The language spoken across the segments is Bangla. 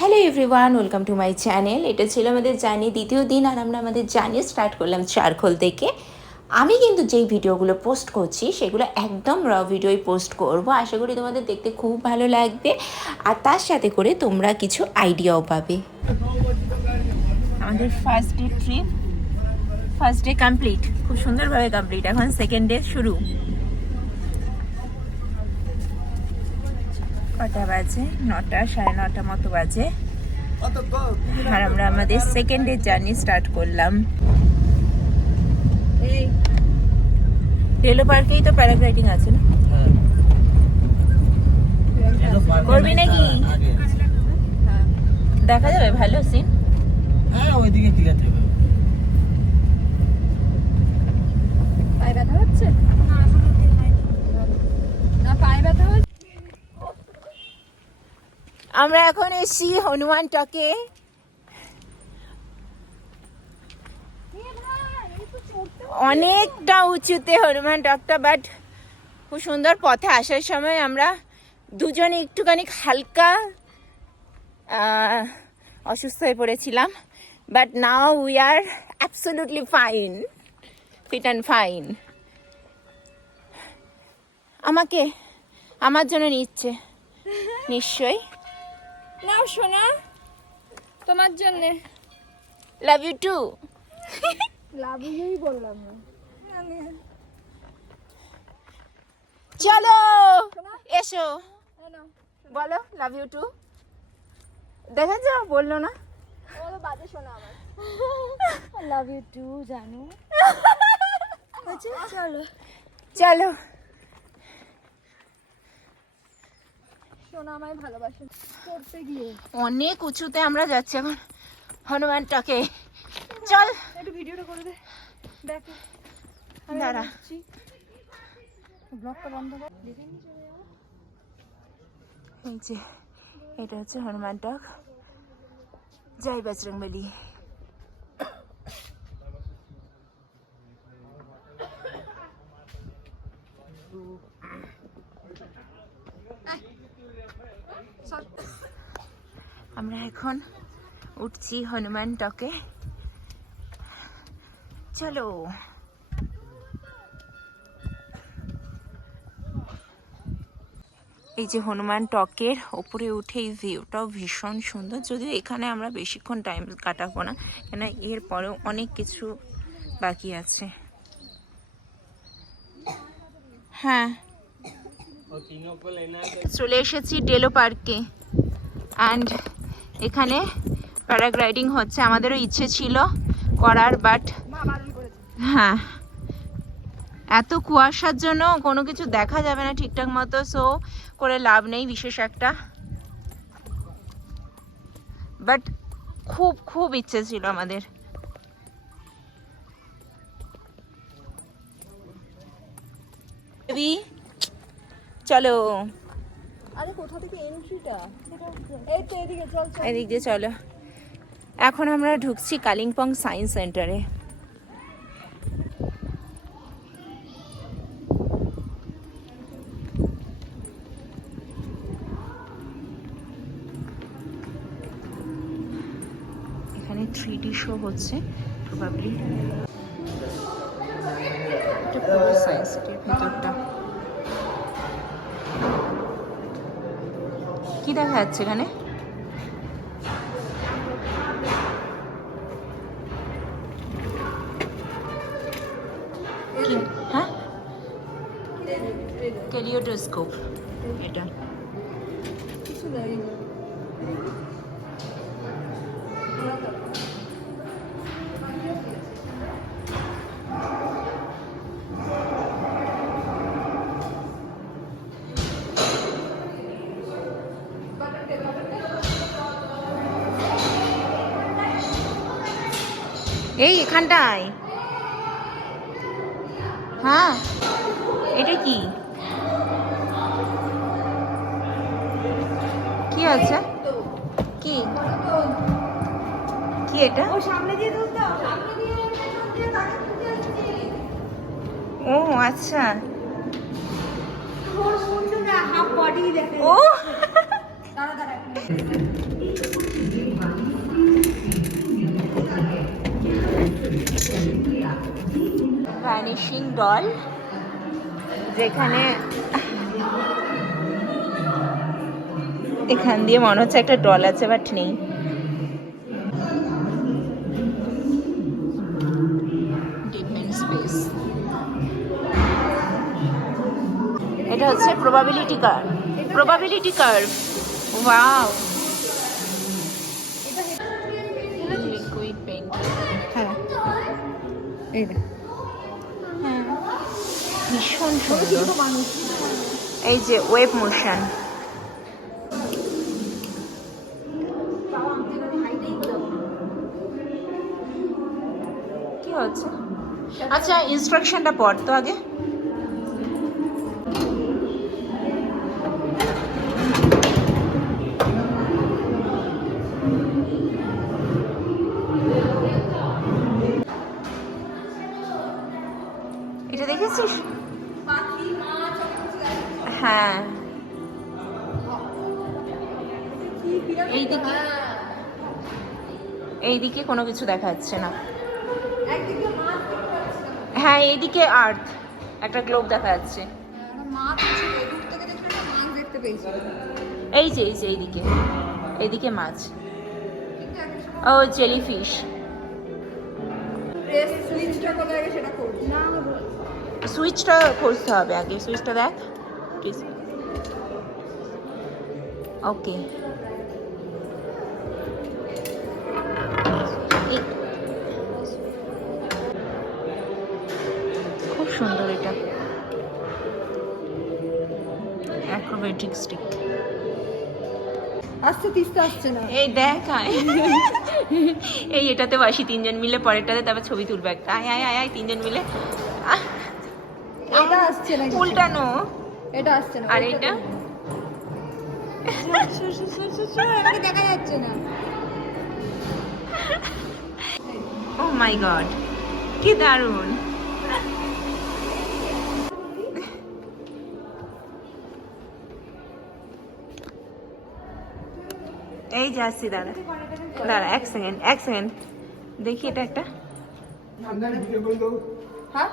Hello everyone welcome to my channel এটা ছিল আমাদের জার্নি দ্বিতীয় দিন আর আমরা আমাদের জার্নি স্টার্ট করলাম চারখোল থেকে। আমি কিন্তু যেই ভিডিওগুলো পোস্ট করছি, সেগুলো একদম র ভিডিওই পোস্ট করব। আশা করি তোমাদের দেখতে খুব ভালো লাগবে। আর তার সাথে করে তোমরা কিছু আইডিয়াও পাবে। আমাদের first day trip first day complete খুব সুন্দরভাবে কমপ্লিট এখন সেকেন্ড ডে শুরু। কটা বাজে? নটা সাড়ে নটা মতো বাজে। আর আমরা আমাদের সেকেন্ড ডে জার্নি স্টার্ট করলাম। রেলো পার্কেই তো প্যারাগ্লাইডিং আছে না? করবি নাকি? দেখা যাবে ভালো সিন হ্যাঁ ওইদিকে ঠিক আছে। পায়ে ব্যথা হচ্ছে? না পায়ে ব্যথা হচ্ছে। আমরা এখন এসছি হনুমান টকে। অনেকটা উঁচুতে হনুমান টকটা বাট খুব সুন্দর পথে আসার সময় আমরা দুজনে একটুখানি হালকা অসুস্থ হয়ে পড়েছিলাম but now we are absolutely fine fit and fine আমাকে, আমার জন্য নিচ্ছে, নিশ্চয়ই। নাও শোনা তোমার জন্য। লাভ ইউ টু লাভিয়েই বললাম না। চলো এসো। বলো লাভ ইউ টু দেখা যাও বলল না। বলো বাজে শোনা আমার। লাভ ইউ টু জানো। চলো। চলো। আমায় ভালোবাসে। করতে গিয়ে। অনেক উঁচুতে আমরা যাচ্ছি এখন। হনুমান টকে চল। একটু ভিডিওটা করে দে। দেখো। দাঁড়া। ব্লগটা বন্ধ কর। এই যে এটা হচ্ছে হনুমান টক। জয় বজরংবলী আমরা এখন উঠছি হনুমান টকে। চলো। এই যে হনুমান টকের ওপরে উঠে এই ভিউটাও ভীষণ সুন্দর। যদিও এখানে আমরা বেশিক্ষণ টাইম কাটাবো না কেন এর পরেও অনেক কিছু বাকি আছে। হ্যাঁ। চলে এসেছি ডেলো পার্কে। অ্যান্ড এখানে প্যারাগ্লাইডিং হচ্ছে। আমাদেরও ইচ্ছে ছিল করার বাট মা বারণ করেছে। হ্যাঁ এত কুয়াশার জন্য কোনো কিছু দেখা যাবে না ঠিকঠাক মতো সো করে লাভ নেই বিশেষ একটা। বাট খুব খুব ইচ্ছে ছিল আমাদের। চলো। আরে কোথা থেকে এন্ট্রিটা এই তো এদিকে চল চল। এদিক দিয়ে চলো। এখন আমরা ঢুকছি কালিম্পং সায়েন্স সেন্টারে। এখানে থ্রি ডি শো হচ্ছে প্রবাবলি এটা পুরো সায়েন্স সিটির ভেতরটা। কি দেখা যাচ্ছে এখানে? হ্যাঁ? ক্যালিওডোস্কোপ এটা। কিছু এই এখানটায়। হ্যাঁ এটা কি? কি আছে? কি? কি এটা? ও সামনে দিয়ে ধরতে সামনে দিয়ে ও আচ্ছা। ও। দাঁড়া দাঁড়া। ভ্যানিশিং ডল যেখানে এখান দিয়ে মনে হচ্ছে একটা ডল আছে বাট নেই। এটা হচ্ছে probability curve probability curve wow এই ভীষণ সুন্দর। এই যে ওয়েব মোশন কি হচ্ছে? আচ্ছা ইনস্ট্রাকশনটা পড় তো আগে। হ্যাঁ এইদিকে? এইদিকে কোনো কিছু দেখা যাচ্ছে না। হ্যাঁ এইদিকে আর্থ একটা গ্লোব দেখা যাচ্ছে এই যে এই যে এইদিকে। এইদিকে মাছ। ও জেলিফিশ প্রেস সুইচটা খুঁজতে হবে আগে। সুইচটা দেখ। প্লিজ ওকে খুব সুন্দর এটা। অ্যাক্রোবেটিক স্টিক আসছে তিস্তা আসছে না। এই দেখ আয়। এই এটাতে বাসি তিনজন মিলে পরেরটাতে তারপর ছবি তুলবে একটা। আয় আয় আয় তিনজন মিলে। উল্টানো। এটা আসছে না। আর এটা দেখা যাচ্ছে না। ও মাই গড কি দারুণ। এই যে আসছি দাঁড়া। দাঁড়া এক সেকেন্ড এক সেকেন্ড দেখি এটা একটা। হ্যাঁ?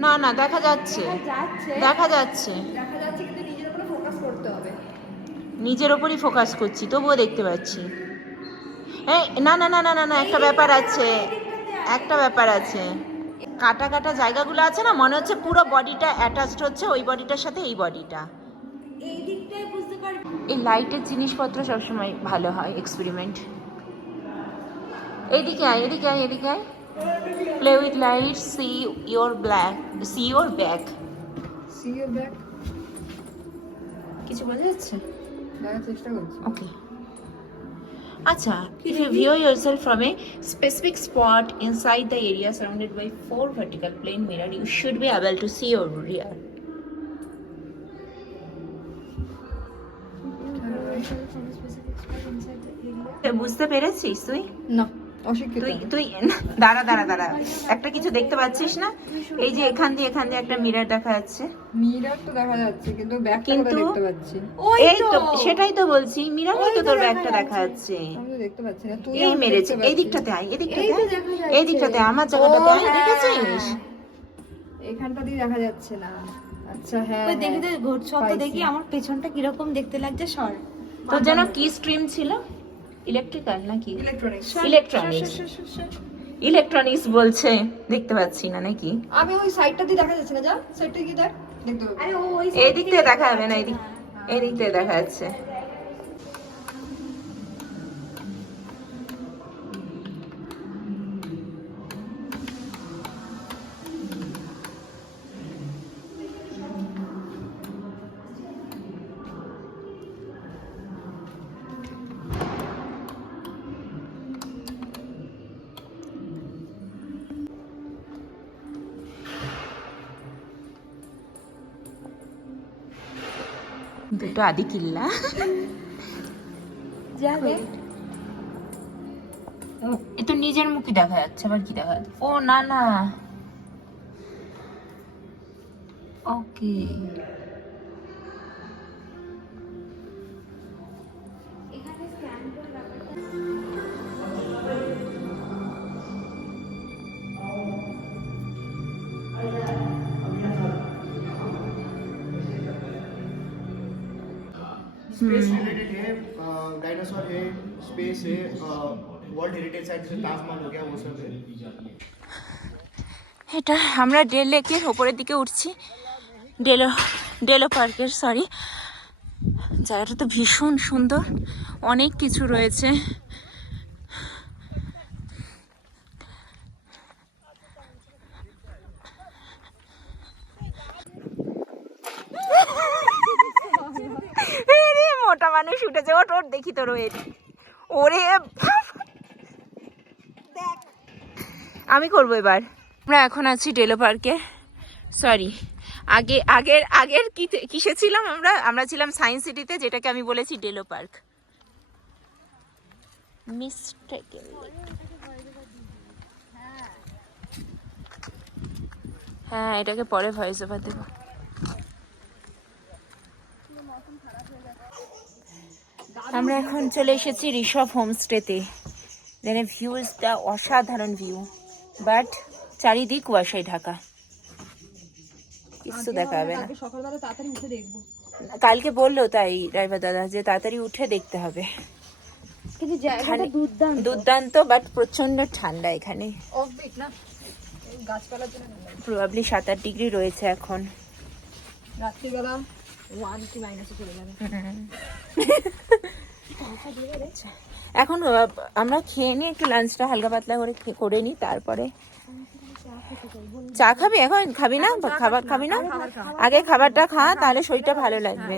না না দেখা যাচ্ছে। যাচ্ছে। দেখা যাচ্ছে। দেখা যাচ্ছে কিন্তু নিজের উপরে ফোকাস করতে হবে। নিজের ওপরই ফোকাস করছি তবুও দেখতে পাচ্ছি। এই না না না না না না একটা ব্যাপার আছে। একটা ব্যাপার আছে। কাটা কাটা জায়গাগুলো আছে না? মনে হচ্ছে পুরো বডিটা অ্যাটাচড হচ্ছে ওই বডিটার সাথে এই বডিটা এই দিকটাই বুঝতে পারবি এই লাইটের জিনিসপত্র সবসময় ভালো হয় এক্সপেরিমেন্ট এদিকে আয় এদিকে আয় এদিকে আয়। Play with light see your black see your back see you back কিছু বোঝা যাচ্ছে দেখার চেষ্টা করছি Okay. Acha, if you view yourself from a specific spot inside the area surrounded by four vertical plane mirror, you should be able to see your rear. তুই বুঝতে পেরেছিস তুই না অশিক্ষিত। তুই তুই দাঁড়া দাঁড়া দাঁড়া। একটা কিছু দেখতে পাচ্ছিস না? এই যে এখান দিয়ে এখান দিয়ে একটা মিরর দেখা যাচ্ছে। মিরার তো দেখা যাচ্ছে কিন্তু ব্যাকটা দেখতে পাচ্ছি? এই তো সেটাই তো বলছি মিররেই তো তোর ব্যাগটা দেখা যাচ্ছে। আমি দেখতে পাচ্ছি না তুই এই মেরেছে এই দিকটাতে আয় এই দিকটাতে এই তো আমার জায়গাটাতে আয় হ্যাঁ। দেখেছিস? এখানটা দিয়ে দেখা যাচ্ছে না। আচ্ছা হ্যাঁ ওই দেখি তো হ্যাঁ। ঘোর দেখি আমার পেছনটা কীরকম দেখতে লাগছে সর। তোর যেন কি স্ট্রিম ছিল? ইলেকট্রিক্যাল নাকি? ইলেকট্রনিক্স ইলেকট্রনিক্স ইলেকট্রনিক্স বলছে দেখতে পাচ্ছি না নাকি? আমি ওই সাইডটা দিয়ে দেখা যাচ্ছে না যা সাইডটা কি দেখ দেখতে পাবি। আরে ওই এই দিক থেকে দেখা যাবে না এই দিক এই দিক থেকে দেখা যাচ্ছে। দুটো আদি কিল্লা। যাবে। এ তো নিজের মুখই দেখা যাচ্ছে আবার কি দেখা যাচ্ছে? ও না না। Okay स्पेस रिलेटेड है डायनासोर है स्पेस है वर्ल्ड हेरिटेज साइट जैसे ताजमहल हो गया वो सब है এটা আমরা ডেল লেকের ওপরের দিকে উঠছি ডেলো ডেলো পার্কের সরি জায়গাটা তো ভীষণ সুন্দর অনেক কিছু রয়েছে মোটা মানুষ উঠেছে ওট ওট দেখি তোর ওয়েট। ওরে। আমি করব এবার। আমরা এখন আছি ডেলো পার্কে। সরি আগে, আগের আগের কিসে ছিলাম আমরা? আমরা ছিলাম সায়েন্স সিটিতে, যেটাকে আমি বলেছি ডেলো পার্ক। হ্যাঁ এটাকে পরে ভয়েস ওভার দেবো। আমরা এখন চলে এসেছি ঋষভ হোমস্টেতে। দেন ভিউজটা অসাধারণ ভিউ বাট চারিদিক কুয়াশায় ঢাকা। কিছু দেখা যাবে না। কালকে সকালবেলা তাড়াতাড়ি উঠে দেখব কালকে বলল তাই ড্রাইভার দাদা যে তাড়াতাড়ি উঠে দেখতে হবে। কিন্তু জায়গাটা দুর্দান্ত। দুর্দান্ত বাট প্রচণ্ড ঠান্ডা এখানে। অফবিট না? গাছপালার জন্য প্রবাবলি সাত আট ডিগ্রি রয়েছে এখন। রাত্রিবেলা এখন আমরা খেয়ে নিই একটু লাঞ্চটা হালকা পাতলা করে করে নিই তারপরে চা খাবি এখন? খাবি না? খাবার খাবি না। আগে খাবারটা খা তাহলে শরীরটা ভালো লাগবে।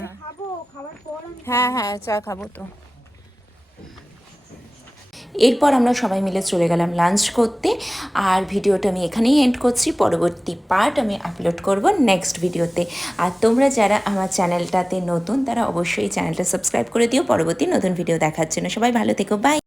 পর আমি হ্যাঁ হ্যাঁ চা খাব তো। এরপর আমরা সবাই মিলে চলে গেলাম লাঞ্চ করতে। আর ভিডিওটা আমি এখানেই এন্ড করছি। পরবর্তী পার্ট আমি আপলোড করব নেক্সট ভিডিওতে আর তোমরা যারা আমার চ্যানেলটাতে নতুন, তারা অবশ্যই চ্যানেলটা সাবস্ক্রাইব করে দিও। পরবর্তী নতুন ভিডিও দেখার জন্য সবাই ভালো থেকো। বাই